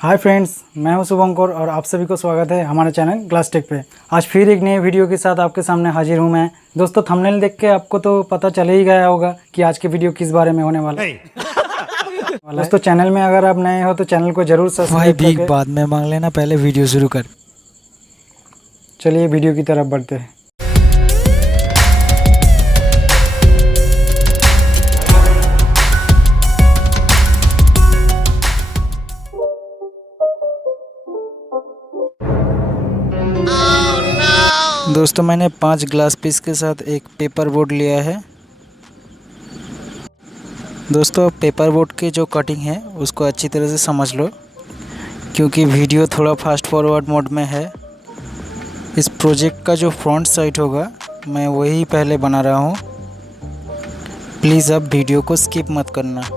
Hi friends, मैं हूं शुभंकर और आप सभी को स्वागत है हमारे चैनल ग्लासटेक पे। आज फिर एक नए वीडियो के साथ आपके सामने हाजिर हूं मैं। दोस्तों, थंबनेल देख के आपको तो पता चल ही गया होगा कि आज के वीडियो किस बारे में होने वाला है। दोस्तों, चैनल में अगर आप नए हो तो चैनल को जरूर सब्सक्राइब करके बाद में मांग लेना, पहले वीडियो शुरू कर। चलिए वीडियो की तरफ बढ़ते हैं। दोस्तों, मैंने 5 ग्लास पीस के साथ एक पेपर बोर्ड लिया है। दोस्तों, पेपर बोर्ड की जो कटिंग है उसको अच्छी तरह से समझ लो, क्योंकि वीडियो थोड़ा फास्ट फॉरवर्ड मोड में है। इस प्रोजेक्ट का जो फ्रंट साइड होगा मैं वही पहले बना रहा हूँ। प्लीज़ अब वीडियो को स्किप मत करना।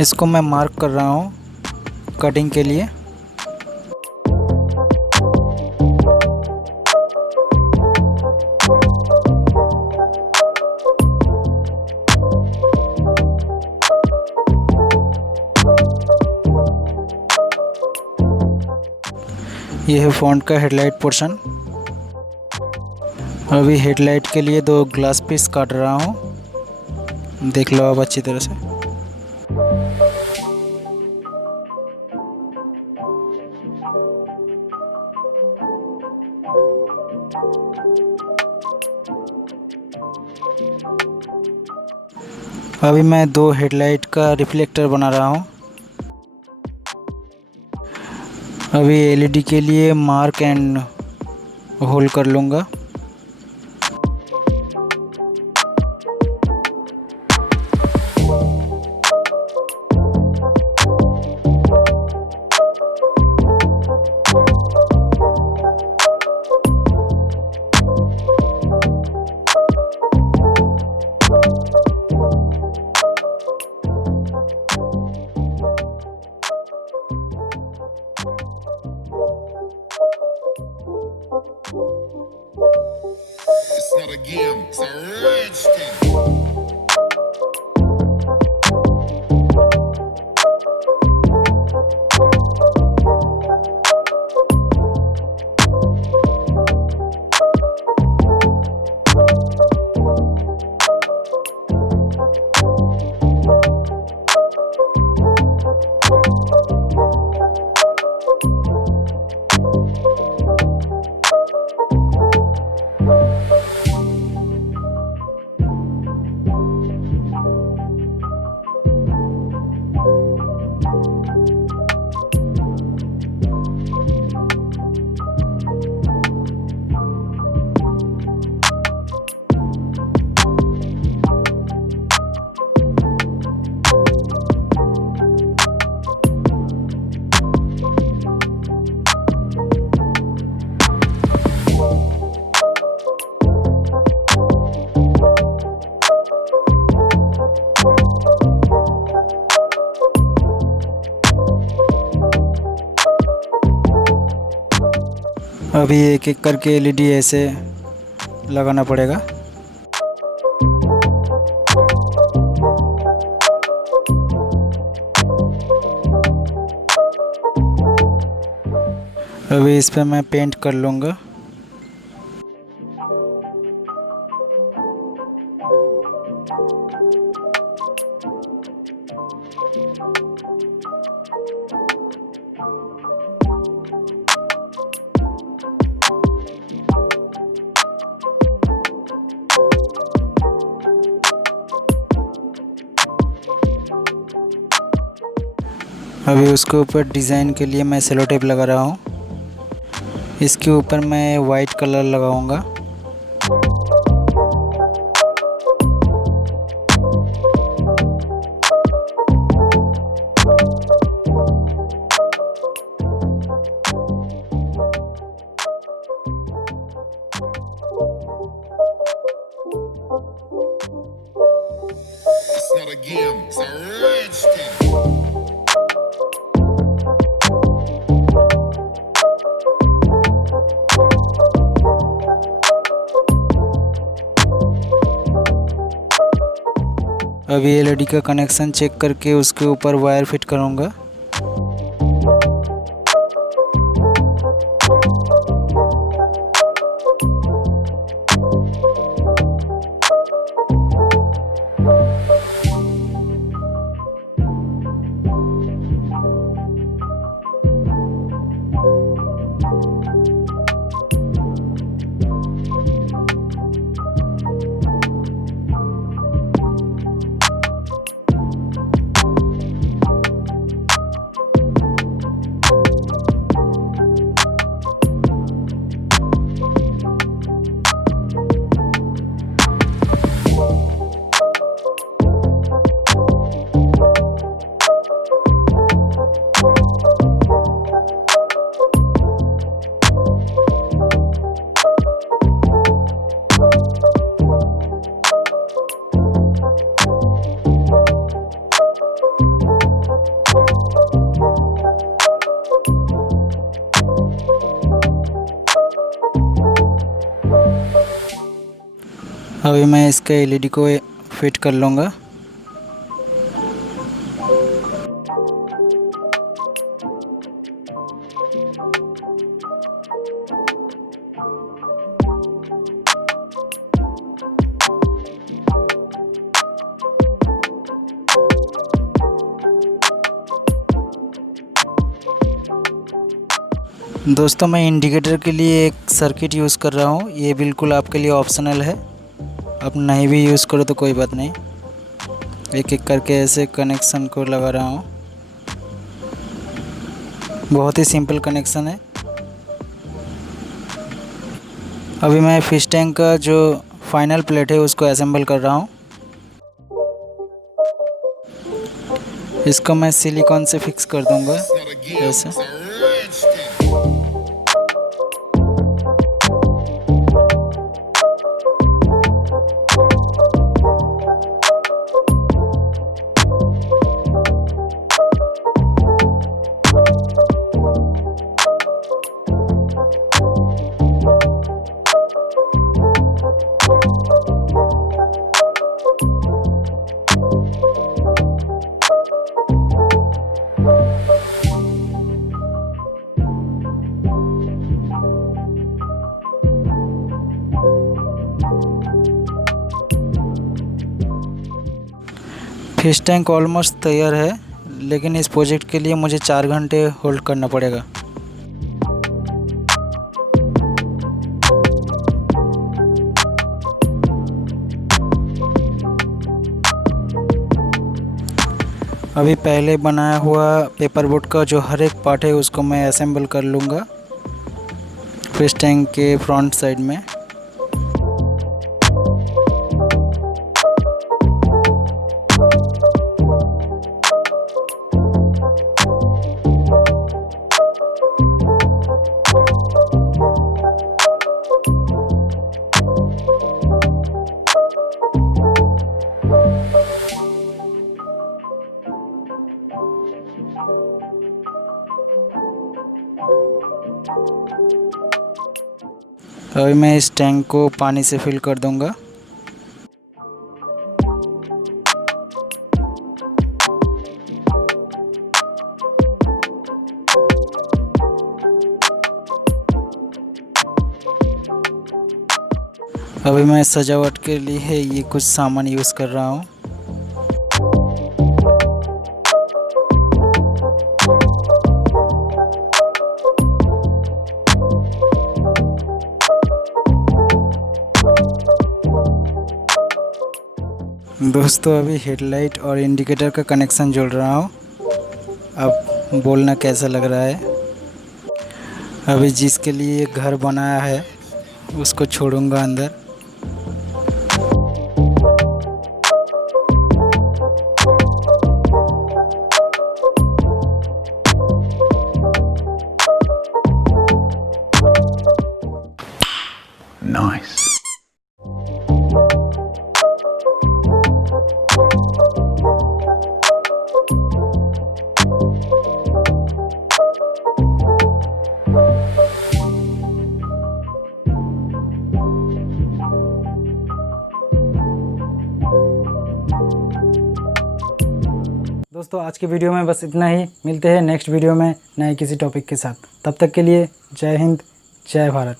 इसको मैं मार्क कर रहा हूँ कटिंग के लिए। यह है फ़ॉन्ट का हेडलाइट पोर्शन। अभी हेडलाइट के लिए 2 ग्लास पीस काट रहा हूँ, देख लो अब अच्छी तरह से। अभी मैं 2 हेडलाइट का रिफ्लेक्टर बना रहा हूँ। अभी एलईडी के लिए मार्क एंड होल कर लूँगा। It's not a game, it's a rich thing. अभी एक एक करके एलईडी ऐसे लगाना पड़ेगा। अभी इस पे मैं पेंट कर लूँगा। अभी उसके ऊपर डिज़ाइन के लिए मैं सेलो टेप लगा रहा हूँ। इसके ऊपर मैं वाइट कलर लगाऊंगा। अभी एलईडी का कनेक्शन चेक करके उसके ऊपर वायर फिट करूँगा। अभी मैं इसका एलईडी को फिट कर लूँगा। दोस्तों मैं इंडिकेटर के लिए एक सर्किट यूज़ कर रहा हूँ, ये बिल्कुल आपके लिए ऑप्शनल है, आप नहीं भी यूज़ करो तो कोई बात नहीं। एक एक करके ऐसे कनेक्शन को लगा रहा हूँ, बहुत ही सिंपल कनेक्शन है। अभी मैं फिश टैंक का जो फाइनल प्लेट है उसको असेंबल कर रहा हूँ। इसको मैं सिलिकॉन से फिक्स कर दूँगा ऐसे। फिश टैंक ऑलमोस्ट तैयार है, लेकिन इस प्रोजेक्ट के लिए मुझे 4 घंटे होल्ड करना पड़ेगा। अभी पहले बनाया हुआ पेपर बोट का जो हर एक पार्ट है उसको मैं असेंबल कर लूँगा फिश टैंक के फ्रंट साइड में। अभी मैं इस टैंक को पानी से फिल कर दूंगा। अभी मैं सजावट के लिए ये कुछ सामान यूज़ कर रहा हूँ। दोस्तों अभी हेडलाइट और इंडिकेटर का कनेक्शन जोड़ रहा हूँ। अब बोलना कैसा लग रहा है। अभी जिसके लिए घर बनाया है उसको छोड़ूंगा अंदर। Nice. दोस्तों आज की वीडियो में बस इतना ही। मिलते हैं नेक्स्ट वीडियो में नए किसी टॉपिक के साथ। तब तक के लिए जय हिंद, जय भारत।